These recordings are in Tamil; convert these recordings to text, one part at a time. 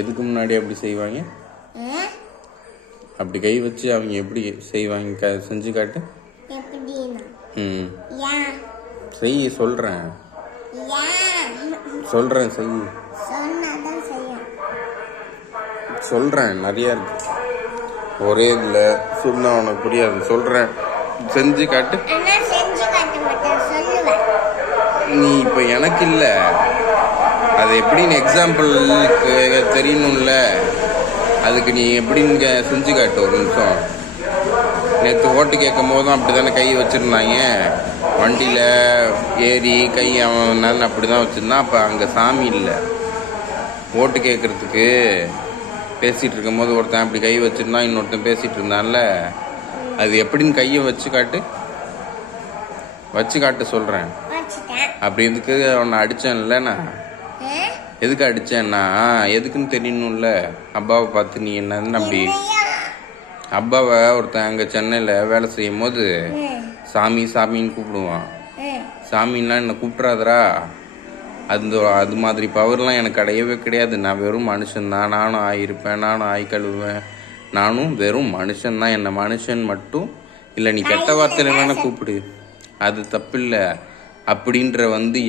எதுக்கு முன்னாடி அப்படி செய்வாங்க? அப்படி கை வச்சு அவங்க எப்படி செய்வாங்க? செஞ்சு காட்டு. செய், சொல்றேன் செய் சொல்றேன். நிறைய இருக்கு, ஒரே இதுல சொன்னா உனக்கு புரியாது. சொல்றேன், செஞ்சு காட்டு. நீ இப்ப எனக்கு இல்ல, அது எப்படின்னு எக்ஸாம்பிள் தெரியணும்ல. அதுக்கு நீ எப்படின்னு செஞ்சு காட்டு. ஒரு நிமிஷம். நேற்று ஓட்டு கேட்கும் போதும் அப்படித்தானே கை வச்சிருந்தாங்க. வண்டியில ஏறி கை அவன் அப்படிதான் வச்சிருந்தான். அப்ப அங்க சாமி இல்லை. ஓட்டு கேட்கறதுக்கு பேசிட்டு இருக்கும் போது ஒருத்தன் அப்படி கை வச்சிருந்தான், இன்னொருத்தன் பேசிட்டு இருந்தான்ல. அது எப்படின்னு கையை வச்சு காட்டு. வச்சு காட்டு சொல்றேன். அப்படி எதுக்கு உன்னை அடிச்சேன்ல? நான் எதுக்கு அடிச்சேன்னா எதுக்குன்னு தெரியணும்ல. அப்பாவை பார்த்து நீ என்னன்னு அப்படி. அப்பாவை ஒருத்தன் அங்க சென்னையில வேலை செய்யும் போது சாமி சாமின்னு கூப்பிடுவான். சாமின்னா என்ன கூப்பிட்றாதரா. அது மாதிரி பவர்லாம் எனக்கு கிடையவே கிடையாது. நான் வெறும் மனுஷன்தான். நானும் ஆயிருப்பேன், நானும் ஆய் கழுவேன். நானும் வெறும் மனுஷன்தான். என்ன மனுஷன் மட்டும் இல்லை. நீ கெட்ட வார்த்தையில வேணா கூப்பிடு, அது தப்பு இல்லை. அப்படின்ற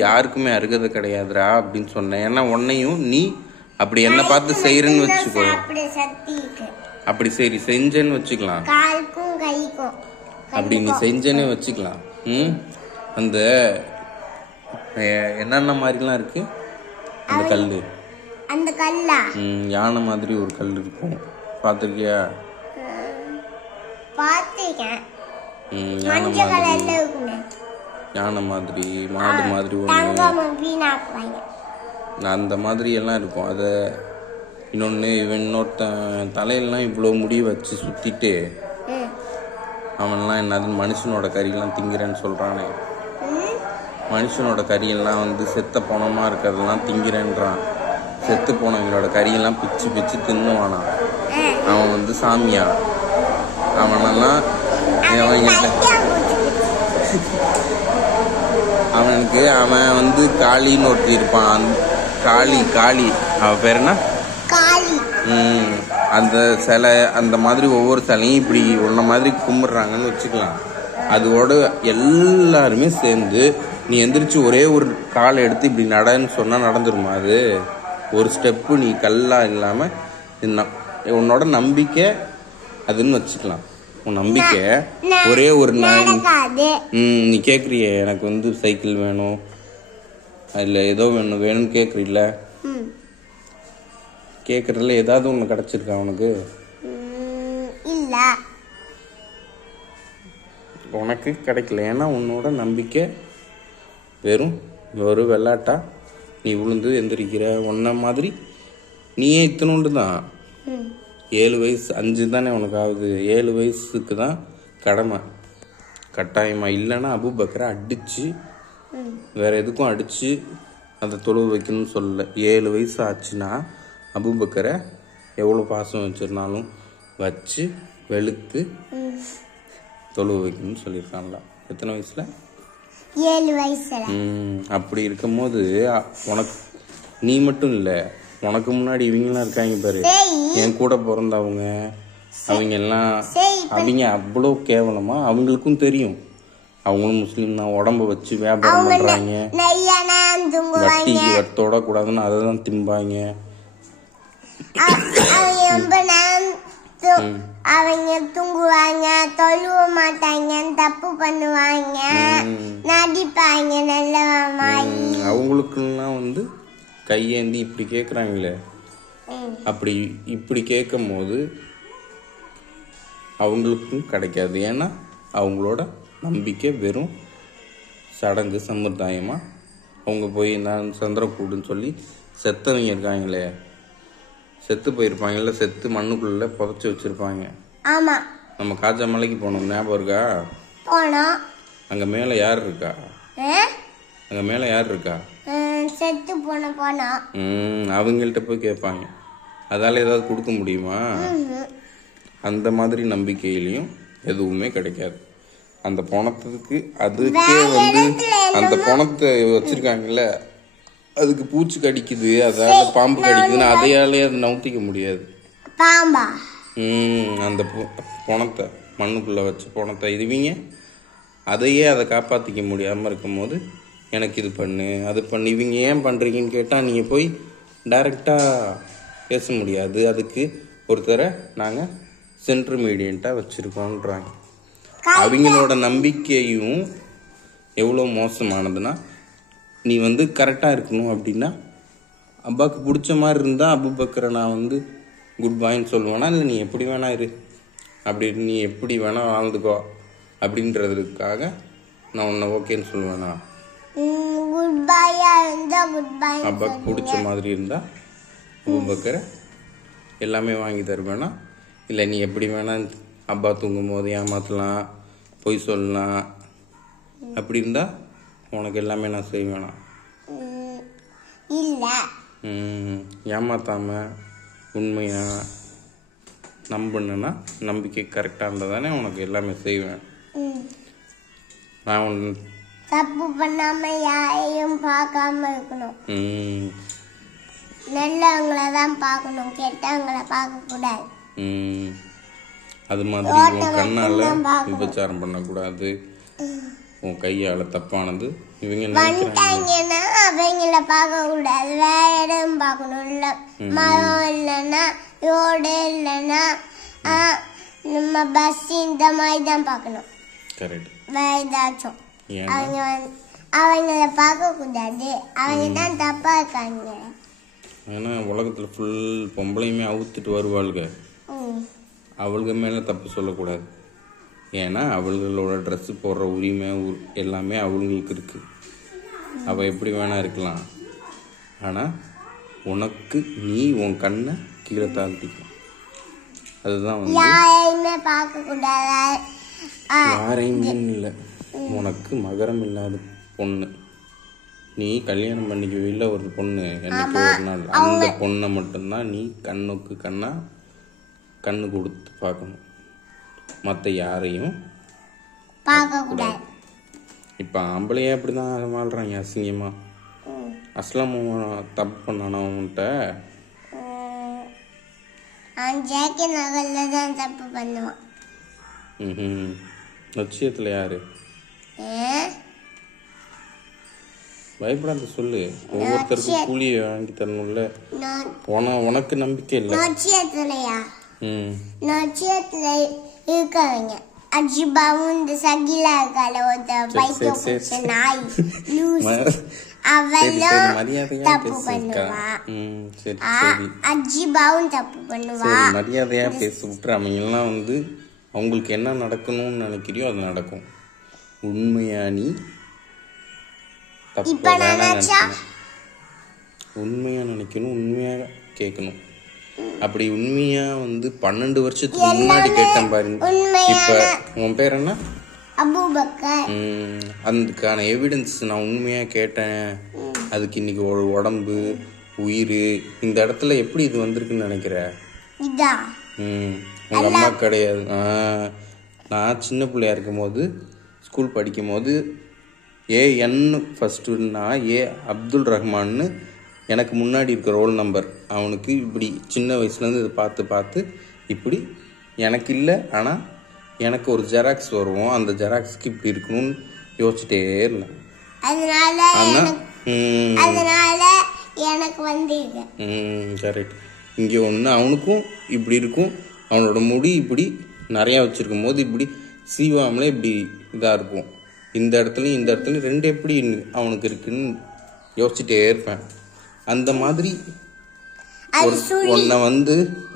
யாருக்குமே அருகதை கிடையாதுரா அப்படின்னு சொன்னேன். ஏன்னா உன்னையும் நீ அப்படி என்ன பார்த்து செய்யறன்னு வச்சுக்கோ. அப்படி சரி செஞ்சேன்னு வச்சுக்கலாம். அப்படி நீ செஞ்சேன்னு வச்சுக்கலாம். அந்த என்னென்ன மாதிரிலாம் இருக்கு அந்த கல்லு. அந்த கல்லா யானை மாதிரி ஒரு கல் இருக்கும், பாத்திருக்கியா? யானை மாதிரி மாடு மாதிரி ஒன்று, அந்த மாதிரி எல்லாம் இருக்கும். அதை இன்னொன்று இன்னொருத்தன் தலையெல்லாம் இவ்வளோ முடி வச்சு சுத்திட்டு அவன்லாம் என்னதுன்னு மனுஷனோட கறியெல்லாம் திங்கிறேன்னு சொல்றானே. மனுஷனோட கறியெல்லாம் செத்த பணமா இருக்கிறதெல்லாம் திங்கிறேன்றான். செத்து போனவங்களோட கறியெல்லாம் பிச்சு பிச்சு தின்னுவானா. அவன் சாமியா. அவனெல்லாம் அவனுக்கு அவன் காளின்னு ஒருத்தி இருப்பான். காளி அவன் பேர் என்ன? அந்த சிலை அந்த மாதிரி ஒவ்வொரு சிலையும் இப்படி உள்ள மாதிரி கும்பிடுறாங்கன்னு வச்சுக்கலாம். அதோட எல்லாருமே சேர்ந்து நீ எந்திரிச்சு ஒரே ஒரு காலை எடுத்து இப்படி நடன்னு சொன்னா நடந்துருமா? அது ஒரு ஸ்டெப்பு நீ கல்லா இல்லாம உன்னோட நம்பிக்கை அதுன்னு வச்சுக்கலாம். உன் நம்பிக்கை ஒரே ஒரு நீ கேக்குறிய எனக்கு சைக்கிள் வேணும் இல்ல ஏதோ வேணும்னு கேக்குறீல்ல. கேக்குறதுல ஏதாவது ஒண்ணு கிடைச்சிருக்கா உனக்கு? இல்ல, உனக்கு கிடைக்கல. ஏன்னா உன்னோட நம்பிக்கை வெறும் ஒரு வெள்ளாட்டா நீ விழுந்து எந்திரிக்கிற. ஒன்ன மாதிரி நீயே இத்தனோண்டு தான். 7 வயசு 5 தானே உனக்கு ஆகுது. 7 வயசுக்கு தான் கடமை கட்டாயமா. இல்லைன்னா அபூபக்கரை அடிச்சு வேற எதுக்கும் அடிச்சு அதை தொழுவ வைக்கணும்னு சொல்லல. 7 வயசு ஆச்சுன்னா அபூபக்கரை எவ்வளோ பாசம் வச்சிருந்தாலும் வச்சு வெளுத்து தொழுவ வைக்கணும்னு சொல்லியிருக்காங்களா? எத்தனை வயசுல? 7 வயசுல. அப்படி இருக்கும் போது உனக்கு நீ மட்டும் இல்ல, உனக்கு முன்னாடி இவங்கெல்லாம் இருக்காங்க பாரு, என் கூட பிறந்தவங்க அவங்க எல்லாம் அவங்க அவ்வளோ கேவலமா. அவங்களுக்கும் தெரியும் அவங்களும் முஸ்லீம் தான். உடம்ப வச்சு வியாபாரம் பண்றாங்க. வட்டிக்கு வட்டோட கூடாதுன்னு அதை தான் திம்பாங்க. அவங்க தூங்குவாங்க, தொழுவ மாட்டாங்க, தப்பு பண்ணுவாங்க, நடிப்பாங்க நல்ல. அவங்களுக்குலாம் கையேந்தி இப்படி கேக்குறாங்களே. அப்படி இப்படி கேட்கும் போது அவங்களுக்கும் கிடைக்காது. ஏன்னா அவங்களோட நம்பிக்கை வெறும் சடங்கு சம்பிரதாயமா. அவங்க போய் நான் சந்திரக்கூடுன்னு சொல்லி செத்தவங்க இருக்காங்களே, செத்து போயிருப்பாங்கல்ல, செத்து மண்ணுக்குள்ள புதைச்சி வச்சிருப்பாங்க. ஆமா, நம்ம காஜா மலைக்கு போனோம், ஞாபகம் இருக்கா? போனோம். அங்க மேல யார் இருக்கா? அங்க மேல யார் இருக்கா? செத்து போனா அவங்கள்ட்ட போய் கேட்பாங்க. அதால ஏதாவது கொடுக்க முடியுமா? அந்த மாதிரி நம்பிக்கையிலையும் எதுவுமே கிடைக்காது. அந்த பணத்துக்கு அதுக்கே அந்த பணத்தை வச்சிருக்காங்கல்ல, அதுக்கு பூச்சி கடிக்குது, அதாவது பாம்பு கடிக்குதுன்னு அதையாலே அது நவுத்திக்க முடியாது. பாம்பா? அந்த பொணத்தை மண்ணுக்குள்ள வச்ச பொணத்தை இதுவீங்க அதையே அதை காப்பாற்றிக்க முடியாமல் இருக்கும்போது எனக்கு இது பண்ணு அது பண்ணு இவங்க ஏன் பண்ணுறீங்கன்னு கேட்டால் நீங்கள் போய் டைரெக்டாக பேச முடியாது. அதுக்கு ஒருத்தரை நாங்கள் சென்ட்ரு மீடியண்ட்டாக வச்சுருக்கோன்றாங்க. அவங்களோட நம்பிக்கையும் எவ்வளோ மோசமானதுன்னா, நீ கரெக்டாக இருக்கணும் அப்படின்னா அப்பாவுக்கு பிடிச்ச மாதிரி இருந்தால் அபூபக்கரை நான் குட் பாய்ன்னு சொல்லுவேனா, இல்லை நீ எப்படி வேணா இரு அப்படி நீ எப்படி வேணா வாழ்ந்துக்கோ அப்படின்றதுக்காக நான் உன்னை ஓகேன்னு சொல்லுவேனா? அப்பாவுக்கு பிடிச்ச மாதிரி இருந்தா அபூபக்கரை எல்லாமே வாங்கி தருவேனா, இல்லை நீ எப்படி வேணா அப்பா தூங்கும் போது ஏமாத்தலாம், பொய் சொல்லலாம், அப்படி இருந்தா உனக்கு எல்லாமே நான் செய்வேனா? ஏமாத்தாம உண்மையா நம்பினா நம்பிக்கை கரெக்டாக இருந்தால் தானே உனக்கு எல்லாமே செய்வேன். நான் தப்பு பண்ணாம யாரையும் பார்க்காம இருக்கணும். நல்லவங்களை தான் பார்க்கணும், கெட்டவங்களை பார்க்க கூடாது. அது மாதிரி உன் கண்ணால விபச்சாரம் பண்ணக்கூடாது, உன் கையால தப்பானது இவங்க வந்துட்டாங்கன்னா அவங்கள பார்க்க கூடாது, வேற இடம் பார்க்கணும். இல்ல மரம் இல்லைன்னா ரோடு இல்லைன்னா நம்ம பஸ் இந்த மாதிரி தான் பார்க்கணும். வேற ஏதாச்சும் அவங்கள பார்க்க கூடாது, அவங்க தான் தப்பா இருக்காங்க. ஏன்னா உலகத்துல ஃபுல் பொம்பளையுமே அவுத்துட்டு வருவாளுங்க, அவளுக்கு மேல தப்பு சொல்லக்கூடாது. ஏன்னா அவங்களோட ட்ரெஸ் போடுற உரிமை எல்லாமே அவங்களுக்கு இருக்கு, அவள் எப்படி வேணா இருக்கலாம். ஆனால் உனக்கு நீ உன் கண்ணை கீழே தாழ்த்திக்கலாம். அதுதான் யாரையுமே பார்க்கக்கூடாது. யாரையுமே இல்லை, உனக்கு மகரம் இல்லாத பொண்ணு நீ கல்யாணம் பண்ணிக்கவே இல்லை ஒரு பொண்ணு என்னைக்கு ஒரு நாள், அந்த பொண்ணை மட்டும்தான் நீ கண்ணுக்கு கண்ணு கொடுத்து பார்க்கணும், மற்ற யாரையும் பார்க்கக்கூடாது. இப்போ ஆம்பளையே அப்படிதான் வாழ்றாங்க அசிங்கமா. அஸ்லாம் தப்பு பண்ணானா அவன்கிட்ட? ஜேகே நகர்ல தான் தப்பு பண்ணுவான். லட்சியத்தில் யாரு? பயப்படாத சொல்லு, ஒவ்வொருத்தருக்கும் கூலியை வாங்கி தரணும்ல. உனக்கு நம்பிக்கை இல்லை. லட்சியத்துலையா? லட்சியத்துல இருக்காங்க அஜிபாவும் இந்த சகிலா இருக்கால ஒருத்தர் பைத்திய நாய் அவளும் தப்பு பண்ணுவா, அஜிபாவும் தப்பு பண்ணுவா. மரியாதையா பேச விட்டுற. அவங்க எல்லாம் அவங்களுக்கு என்ன நடக்கணும்னு நினைக்கிறியோ அது நடக்கும். உண்மையா நீ தப்பு உண்மையா நினைக்கணும், உண்மையா கேட்கணும். அப்படி உண்மையா 12 வருஷத்துக்கு முன்னாடி கேட்டேன் பாருங்க. இப்ப உன் பேர் என்ன? அபூபக்கர். அதுக்கான எவிடன்ஸ் நான் உண்மையா கேட்டேன், அதுக்கு இன்னைக்கு ஒரு உடம்பு உயிர் இந்த இடத்துல எப்படி இது வந்திருக்குன்னு நினைக்கிற? உங்க அம்மா கிடையாது. நான் சின்ன பிள்ளையா இருக்கும் போது ஸ்கூல் படிக்கும் போது ஏஎன் ஃபர்ஸ்ட்னா அப்துல் ரஹ்மான்னு எனக்கு முன்னாடி இருக்க ரோல் நம்பர், அவனுக்கு இப்படி சின்ன வயசுலேருந்து இதை பார்த்து பார்த்து இப்படி எனக்கு இல்லை, ஆனால் எனக்கு ஒரு ஜெராக்ஸ் வருவோம், அந்த ஜெராக்ஸ்க்கு இப்படி இருக்கணும்னு யோசிச்சுட்டே இருந்தேன். கரெக்ட். இங்கே ஒன்று அவனுக்கும் இப்படி இருக்கும், அவனோட முடி இப்படி நிறையா வச்சுருக்கும் போது இப்படி சீவாமலே இப்படி இதாக இருக்கும். இந்த இடத்துலையும் இந்த இடத்துலையும் ரெண்டு எப்படி அவனுக்கு இருக்குன்னு யோசிச்சுட்டே இருப்பேன். அந்த மாதிரி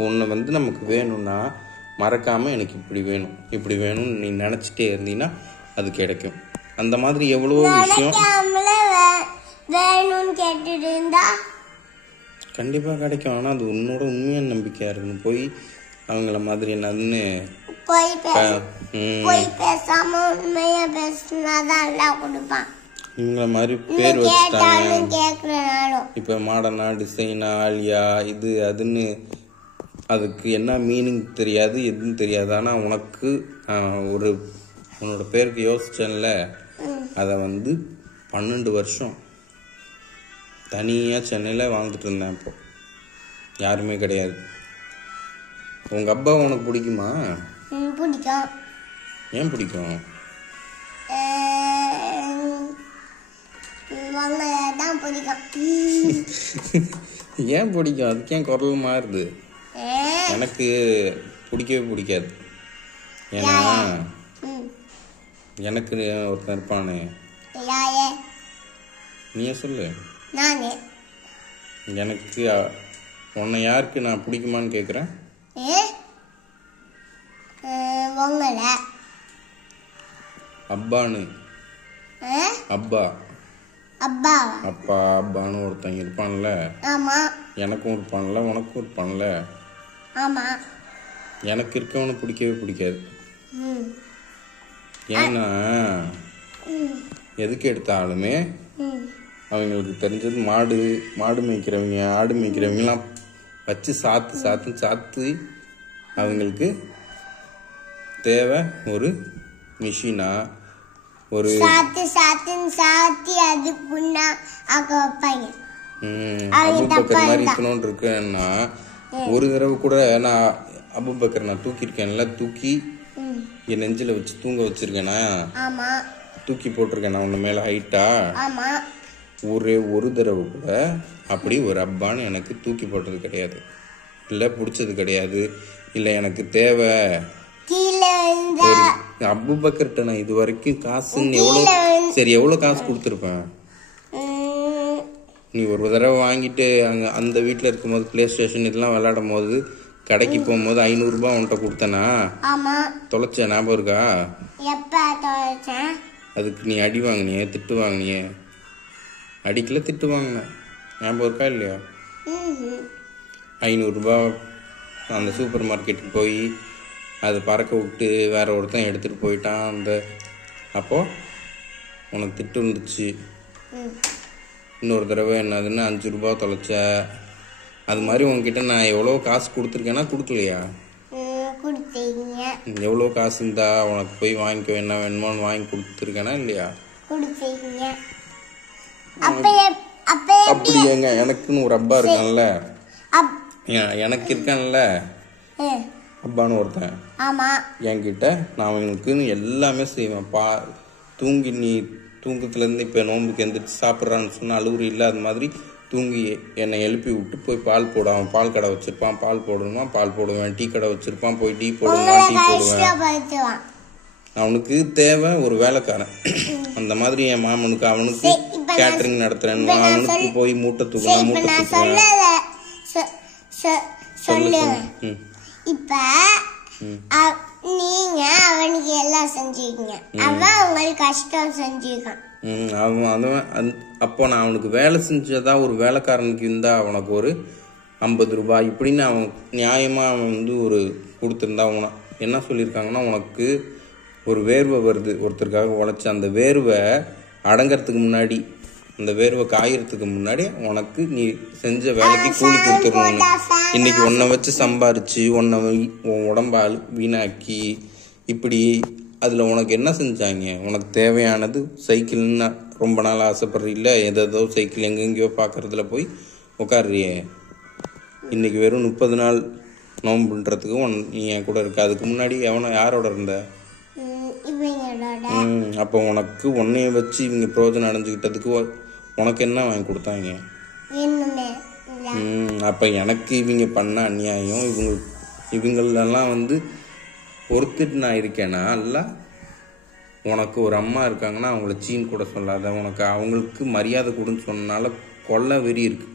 உன்னை நமக்கு வேணும்னா மறக்காம எனக்கு இப்படி வேணும் இப்படி வேணும்னு நீ நினைச்சிட்டே இருந்தீங்கன்னா அது கிடைக்கும். அந்த மாதிரி எவ்வளவோ விஷயம் கண்டிப்பா கிடைக்கும். ஆனா அது உன்னோட உண்மையான நம்பிக்கையா இருக்கணும். போய் அவங்கள மாதிரி என்னன்னு இவங்கள மாதிரி பேர் வச்சுட்டாங்க. இப்ப மாடர்னா டிசைனா ஆலியா இது அதுன்னு அதுக்கு என்ன மீனிங் தெரியாது, எதுவும் தெரியாது. ஆனா உனக்கு உன்னோட பேருக்கு யோசிச்சேன்ல, அதை 12 வருஷம் தனியாக சென்னையில் வாழ்ந்துட்டு இருந்தேன். இப்போ யாருமே கிடையாது. உங்கள் அப்பா உனக்கு பிடிக்குமா? பிடிக்கும். ஏன் பிடிக்கும்? தான் பிடிக்கும். ஏன் பிடிக்கும்? அதுக்கு ஏன் குரல் மாறுது? எனக்கு பிடிக்கவே பிடிக்காது. ஏன்னா எனக்கு ஒருத்தன் இருப்பானு. நீயே சொல்லு. எனக்கு உன்னை யாருக்கு நான் பிடிக்குமான்னு கேட்குறேன். அப்பான்னு. அப்பா அப்பா அப்பா அப்பான்னு ஒருத்தன் இருப்பான்ல. எனக்கும் இருப்பான்ல, உனக்கும் இருப்பான்ல. எனக்கு இருக்கவனு பிடிக்கவே பிடிக்காது. ஏன்னா எதுக்கு எடுத்தாலுமே அவங்களுக்கு தெரிஞ்சது மாடு மேய்க்கிறவங்க, ஆடு மேய்க்கிறவங்கலாம் வச்சு சாத்து அவங்களுக்கு தேவை ஒரு மிஷினா, ஒரு அபூபக்கர் மாதிரி இருக்கணும்னு இருக்கேன்னா, ஒரு தடவை கூட நான் அபூபக்கர் நான் தூக்கியிருக்கேன்ல, தூக்கி என் நெஞ்சில வச்சு தூங்க வச்சிருக்கேனா, தூக்கி போட்டிருக்கேன் உன்ன மேல ஹைட்டா. ஒரே ஒரு தடவை கூட அப்படி ஒரு அப்பான்னு எனக்கு தூக்கி போட்டது கிடையாது, இல்லை பிடிச்சது கிடையாது, இல்லை எனக்கு தேவை. அபூபக்கர்ட்ட நான் இது வரைக்கும் காசுன்னு எவ்வளோ காசு கொடுத்துருப்பேன். நீ ஒரு தடவை வாங்கிட்டு அங்கே அந்த வீட்டில் இருக்கும்போது பிளே ஸ்டேஷன் இதெல்லாம் விளையாடும் போது கடைக்கு போகும்போது 500 ரூபாய் உன்கிட்ட கொடுத்தனா? தொலைச்ச ஞாபகம் இருக்கா? அதுக்கு நீ அடி வாங்கினியே, திட்டு வாங்கினியே. அடிக்கல, திட்டு வாங்கின ஞாபகம் இருக்கா இல்லையா? 500 ரூபாய் அந்த சூப்பர் மார்க்கெட்டுக்கு போய் அது பறக்க விட்டு வேற ஒருத்தன் எடுத்துட்டு போயிட்டான். அப்போ உனக்கு திட்டு இருந்துச்சு. இன்னொரு தடவை என்னதுன்னு 5 ரூபாய் தொலைச்ச. அது மாதிரி உங்ககிட்ட நான் எவ்வளோ காசு கொடுத்துருக்கேன்னா கொடுக்கலையா? எவ்வளோ காசு இருந்தா உனக்கு போய் வாங்கிக்கோ, என்ன வேணுமோன்னு வாங்கி கொடுத்துருக்கேனா இல்லையா? அப்படி ஏங்க எனக்குன்னு ஒரு அப்பா இருக்கான்ல, எனக்கு இருக்கான்ல அப்பான்னு ஒருத்தன், என்கிட்ட நான் அவனுக்குன்னு எல்லாமே செய்வேன். தூங்கி நீ தூக்கத்துலேருந்து இப்போ நோம்புக்கு எந்திரிச்சு சாப்பிட்றான்னு சொன்னால் அழுவுரி இல்லை, அது மாதிரி தூங்கி என்னை எழுப்பி விட்டு போய் பால் போட. அவன் பால் கடை வச்சிருப்பான், பால் போடணுமா பால் போடுவேன். டீ கடை வச்சிருப்பான், போய் டீ போடுவேன், டீ போடுவேன். அவனுக்கு தேவை ஒரு வேலைக்காரன். அந்த மாதிரி என் மாமனுக்கு அவனுக்கு கேட்டரிங் நடத்துறேன், அவனுக்கு போய் மூட்டை தூக்குவேன், மூட்டை தூக்குவேன். இப்ப நீங்க அவனுக்கு எல்லாம் செஞ்சிருக்கீங்க, அவன் உங்களுக்கு கஷ்டம் செஞ்சிருக்கான். அப்போ நான் அவனுக்கு வேலை செஞ்சதா ஒரு வேலைக்காரனுக்கு இருந்தா அவனுக்கு ஒரு 50 ரூபாய் இப்படின்னு அவன் நியாயமா அவன் ஒரு கொடுத்துருந்தா, அவனை என்ன சொல்லியிருக்காங்கன்னா, உனக்கு ஒரு வேர்வை வருது, ஒருத்தருக்காக உழைச்ச அந்த வேர்வை அடங்கிறதுக்கு முன்னாடி, அந்த வேர்வை காயறதுக்கு முன்னாடி உனக்கு நீ செஞ்ச வேலைக்கு கூலி கொடுத்துடணும். இன்னைக்கு உன்னை வச்சு சம்பாரிச்சு உன் உடம்ப வீணாக்கி இப்படி அதில் உனக்கு என்ன செஞ்சாங்க? உனக்கு தேவையானது சைக்கிள்னு ரொம்ப நாள் ஆசைப்படுறீல்ல, ஏதோ சைக்கிள் எங்கெங்கேயோ பார்க்கறதுல போய் உட்காடுறியே. இன்னைக்கு வெறும் 30 நாள் நோம்புன்றதுக்கு நீ என் கூட இருக்க. அதுக்கு முன்னாடி யாரோட இருந்த? அப்போ உனக்கு உன்னைய வச்சு இவங்க பிரயோஜனம் அடைஞ்சுக்கிட்டதுக்கு உனக்கு என்ன வாங்கி கொடுத்தாங்க? அப்ப எனக்கு இவங்க பண்ண அநியாயம் இவங்களெல்லாம் பொறுத்துட்டு நான் இருக்கேனா? அல்ல, உனக்கு ஒரு அம்மா இருக்காங்கன்னா அவங்கள சீன் கூட சொல்லாத, உனக்கு அவங்களுக்கு மரியாதை கொடுன்னு சொன்னால கொல்ல வெறி இருக்கு.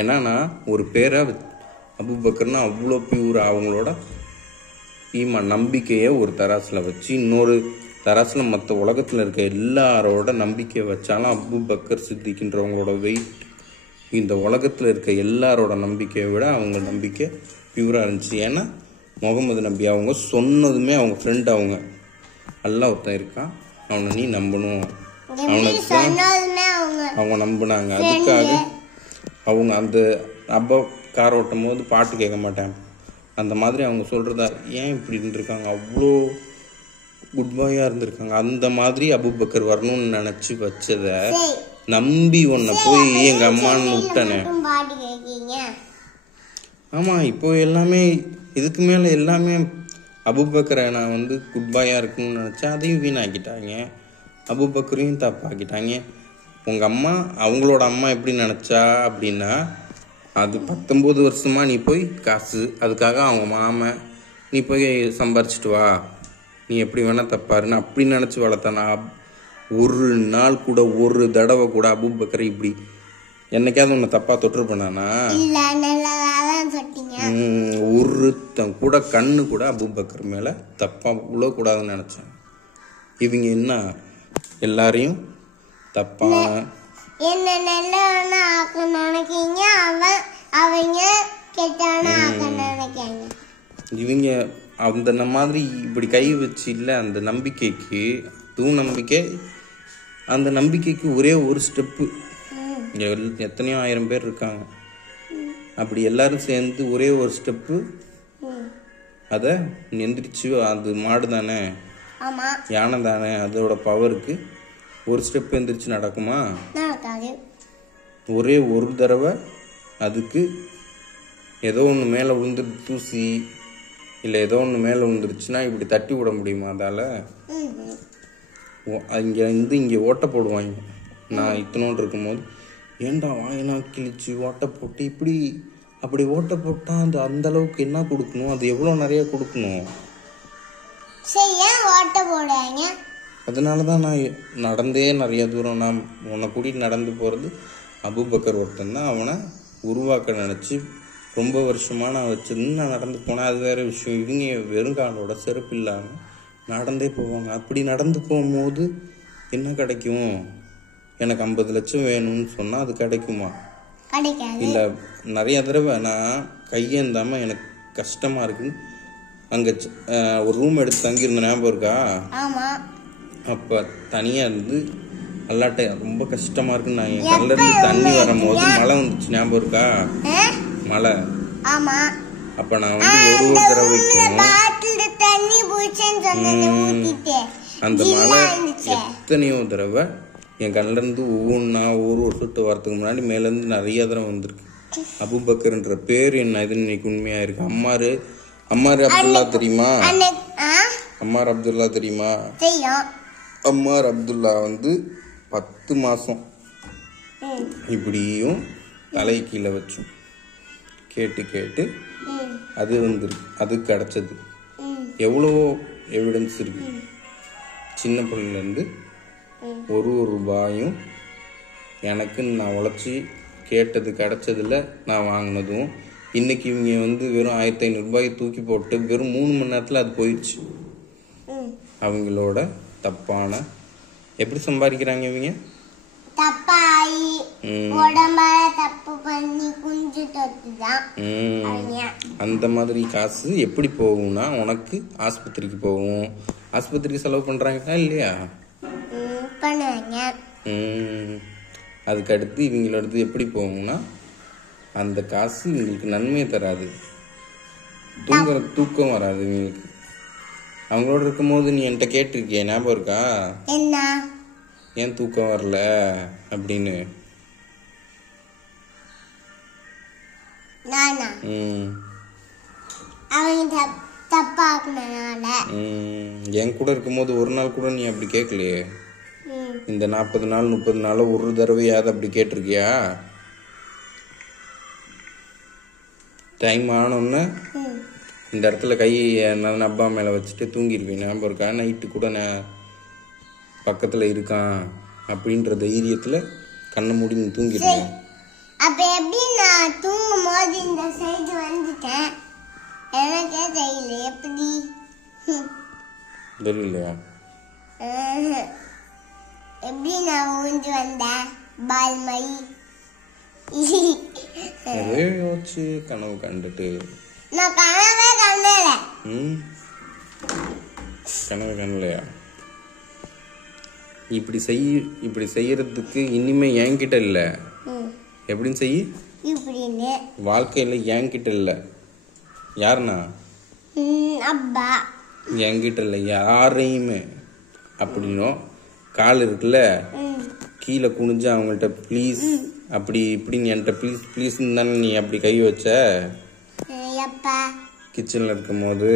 ஏன்னா நான் ஒரு பேரை அபூபக்கர்னா அவ்வளோ பியூரா அவங்களோட நம்பிக்கையை ஒரு தராசுல வச்சு இன்னொரு தராசுல மற்ற உலகத்துல இருக்க எல்லாரோட நம்பிக்கையை வச்சாலும் அபூபக்கர் சித்திக்கின்றவங்களோட வெயிட் இந்த உலகத்துல இருக்க எல்லாரோட நம்பிக்கையை விட அவங்க நம்பிக்கை பியூரா இருந்துச்சு. ஏன்னா முகமது நபி அவங்க சொன்னதுமே அவங்க ஃப்ரெண்ட், அவங்க அல்லா ஒருத்தன் இருக்கான், அவனை நீ நம்பணும், அவனுக்கு அவங்க நம்பினாங்க. அதுக்காக அவங்க அந்த அப்பா கார் ஓட்டும் போது பாட்டு கேட்க மாட்டாங்க. அந்த மாதிரி அவங்க சொல்றதா ஏன் இப்படி இருந்திருக்காங்க, அவ்வளோ குட் பாயா இருந்திருக்காங்க. அந்த மாதிரி அபூபக்கர் வரணும்னு நினைச்சு வச்சத நம்பி உன்னை போய் எங்கள் அம்மான்னு விட்டனே. பாட்டு கேட்கீங்க. ஆமாம், இப்போ எல்லாமே இதுக்கு மேலே எல்லாமே அபூபக்கரை நான் வந்து குட் பாயாக இருக்குன்னு நினச்சேன், அதையும் வீணாக்கிட்டாங்க. அபூபக்கரையும் தப்பாக்கிட்டாங்க. உங்கள் அம்மா அவங்களோட அம்மா எப்படி நினச்சா அப்படின்னா, அது 19 வருஷமா நீ போய் காசு அதுக்காக அவங்க மாமன் நீ போய் சம்பாரிச்சிட்டு வா, நீ எப்படி வேணால் தப்பாருன்னு அப்படி நினச்சி வளர்த்தானா. ஒரு நாள் கூட ஒரு தடவை கூட அபூபக்கரை இப்படி என்னைக்காவது உன்னை தப்பாக தொற்று பண்ணானா? ஒருத்தன் கூட கண்ணு கூட அபூபக்கர் மேலே தப்பாக விழக்கூடாதுன்னு நினச்சேன். இவங்க என்ன எல்லாரையும் தப்பான என்ன நல்லவனா ஆக்க நினைக்கீங்க, அவங்க கெட்டவனா ஆக்க நினைக்காங்க. இவங்க அந்த மாதிரி இப்படி கை வச்சு இல்லை, அந்த நம்பிக்கைக்கு நம்பிக்கை, அந்த நம்பிக்கைக்கு ஒரே ஒரு ஸ்டெப்பு. எத்தனையோ 1000 பேர் இருக்காங்க, அப்படி எல்லாரும் சேர்ந்து ஒரே ஒரு ஸ்டெப்பு அதை எந்திரிச்சு, அது மாடு தானே யானை தானே, அதோட பவருக்கு ஒரு ஸ்டெப் எந்திரிச்சு நடக்குமா? ஒரே ஒரு தடவை அதுக்கு ஏதோ ஒன்று மேலே விழுந்துரு, தூசி இல்லை ஏதோ ஒன்று மேலே விழுந்துருச்சுன்னா இப்படி தட்டி விட முடியுமா? அதால் இங்கே ஓட்டை போடுவாங்க. நான் இத்தனோடு இருக்கும்போது ஏண்டா வாயினா கிழிச்சு ஓட்டை போட்டு இப்படி அப்படி ஓட்டை போட்டால் அது அந்த அளவுக்கு என்ன கொடுக்கணும், அது எவ்வளோ நிறைய கொடுக்கணும். அதனால தான் நான் நடந்தே நிறைய தூரம், நான் உன்னை கூட்டிகிட்டு நடந்து போகிறது அபூபக்கர் ஒருத்தன் தான் அவனை உருவாக்க நினச்சி ரொம்ப வருஷமாக நான் வச்சுருந்து நான் நடந்து போனேன். அது வேறு விஷயம். இவங்க வெறுங்காலோட செருப்பு இல்லாமல் நடந்தே போவாங்க. அப்படி நடந்து போகும்போது என்ன கிடைக்கும்? எனக்கு 50 லட்சம் வேணும்னு சொன்னால் அது கிடைக்குமா? இல்லை, நிறைய தடவை நான் கையேந்தாமல் எனக்கு கஷ்டமாக இருக்குன்னு அங்கே ஒரு ரூம் எடுத்து தங்கியிருந்த ஞாபகம் இருக்கா? அப்போ தனியாக இருந்து அல்லாட்ட ரொம்ப கஷ்டமாக இருக்குன்னு நான் என் கண்ணிலேருந்து தண்ணி வரும்போது மழை வந்துச்சு, ஞாபகம் இருக்கா? மழை. அப்போ நான் வந்து ஒரு தடவைக்கும் அந்த மழை எத்தனையோ தடவை என் கண்ணிலேருந்து ஒவ்வொன்றா ஒரு சொட்டு வரத்துக்கு முன்னாடி மேலேருந்து நிறைய தடவை வந்திருக்கு. அபூபக்கர்ன்ற பேர் என்ன இதுன்னு இன்னைக்கு உண்மையாக இருக்கு. அம்மார் அப்துல்லா தெரியுமா? அம்மார் அப்துல்லா தெரியுமா? அம்மார் அப்துல்லா வந்து 10 மாதம் இப்படியும் தலை கீழே வச்சோம் கேட்டு அது வந்துருக்கு, அது கிடச்சது. எவ்வளோ எவிடன்ஸ் இருக்கு. சின்ன பிள்ளைலேருந்து ஒரு ரூபாயும் எனக்கு நான் உழைச்சி கேட்டது கிடச்சதில் நான் வாங்கினதும், இன்னைக்கு இவங்க வந்து வெறும் 1500 ரூபாய் தூக்கி போட்டு வெறும் 3 மணி நேரத்தில் அது போயிடுச்சு. அவங்களோட தப்பான எப்படி சம்பாதிக்கிறாங்க இவங்க? அந்த மாதிரி காசு எப்படி போகும்னா, உனக்கு ஆஸ்பத்திரிக்கு போகும். ஆஸ்பத்திரிக்கு செலவு பண்றாங்களா இல்லையா? அதுக்கு அடுத்து இவங்களோடது எப்படி போகும்னா, அந்த காசு இவங்களுக்கு நன்மையை தராது, தூக்கம் வராது இவங்களுக்கு. அவங்களோட இருக்கும் போது நீ என்கிட்ட கேட்டிருக்கிய, ஞாபகம் இருக்கா? ஏன் தூக்கம் வரல அப்படின்னு. என் கூட இருக்கும்போது ஒரு நாள் கூட நீ அப்படி கேட்கலையே. இந்த 40 நாள் 30 நாள் ஒரு தடவையாவது அப்படி கேட்டிருக்கியா? டைம் ஆனோன்னு இந்த இடத்துல கை நான் அப்பா மேலே வச்சுட்டு தூங்கிடுவேன், ஞாபகம் இருக்கா? நைட்டு கூட நான் பக்கத்தில் இருக்கான் அப்படின்ற தைரியத்தில் கண்ணை மூடி நீ தூங்கிடுவேன். அப்ப எப்படி நான் தூங்கும் போது இந்த சைடு வந்துட்டேன், எனக்கே தெரியல எப்படி. தெரியலையா? எப்படி நான் ஊந்து வந்தேன் பால் மை யோசிச்சு கனவு கண்டுட்டு. நான் கனவே கண்டல. கனவு கண்டலையா? இப்படி செய்யறதுக்கு இனிமே என்கிட்ட இல்ல. எப்படின்னு செய்ய வாழ்க்கையில என்கிட்ட இல்ல. யாருன்னா அப்பா என்கிட்ட இல்ல யாரையுமே. அப்படின்னும் கால் இருக்குல்ல, கீழே குனிஞ்சு அவங்கள்ட்ட ப்ளீஸ் அப்படி இப்படின்னு என்கிட்ட ப்ளீஸ் ப்ளீஸ்ன்னு தானே நீ அப்படி கை வச்ச கிச்சனில் இருக்கும் போது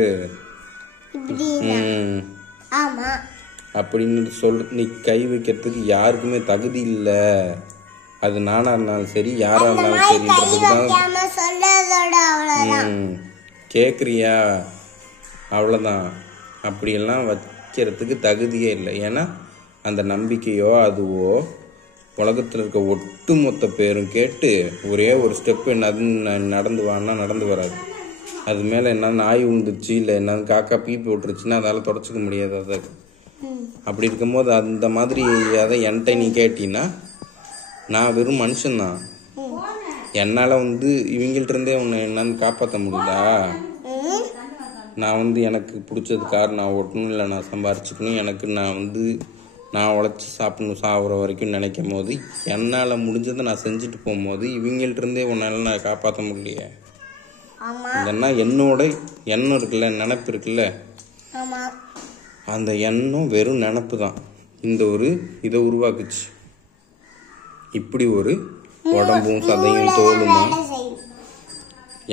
அப்படின்னு நீ கை வைக்கிறதுக்கு யாருக்குமே தகுதி இல்லை. அது நானா இருந்தாலும் சரி யாரா இருந்தாலும் சரின்றதுதான். கேட்குறியா? அவ்வளோதான். அப்படியெல்லாம் வைக்கிறதுக்கு தகுதியே இல்லை. ஏன்னா அந்த நம்பிக்கையோ அதுவோ உலகத்தில் இருக்க ஒட்டுமொத்த பேரும் கேட்டு ஒரே ஒரு ஸ்டெப்பு நடந்து வான்னா நடந்து வராது. அது மேலே என்ன நாய் விழுந்துருச்சு இல்லை என்ன காக்கா பீப்பி விட்டுருச்சுன்னா அதால் தொடச்சிக்க முடியாது. அதை அப்படி இருக்கும்போது அந்த மாதிரி அதை என்கிட்ட நீ கேட்டீங்கன்னா நான் வெறும் மனுஷன்தான். என்னால் இவங்கள்ட்ட இருந்தே உன்னை என்னன்னு காப்பாற்ற முடியுதா? நான் எனக்கு பிடிச்சது கார் நான் ஓட்டணும் இல்லை நான் சம்பாரிச்சுக்கணும் எனக்கு நான் உழைச்சி சாப்பிடணும் சாப்பிட்ற வரைக்கும் நினைக்கும் போது என்னால் முடிஞ்சதை நான் செஞ்சுட்டு போகும்போது இவங்கள்ட்ட இருந்தே உன்னால் நான் காப்பாற்ற முடியலையே. இல்லைன்னா என்னோட எண்ணம் இருக்குல்ல, நினப்பு இருக்குல்ல, அந்த எண்ணம் வெறும் நினப்பு தான் இதை உருவாக்குச்சு. இப்படி ஒரு உடம்பும் சதையும் தோலுமா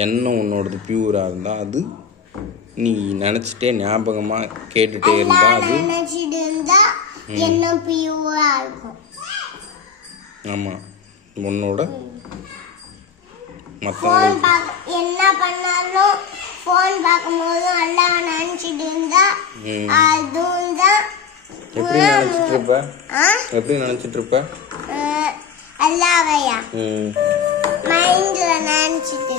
எண்ணம் உன்னோடது பியூராக இருந்தால் அது நீ நினச்சிட்டே ஞாபகமாக கேட்டுட்டே இருந்தா அது ஆமாம் உன்னோட என்ன பண்ணாலும் போன் பார்க்கும்போது நல்லா நினைச்சிட்டு இருந்தா அதுவும் தான். எப்படி நினைச்சிட்டு இருப்ப? அல்லாவையா மைண்ட்ல நினைச்சிட்டு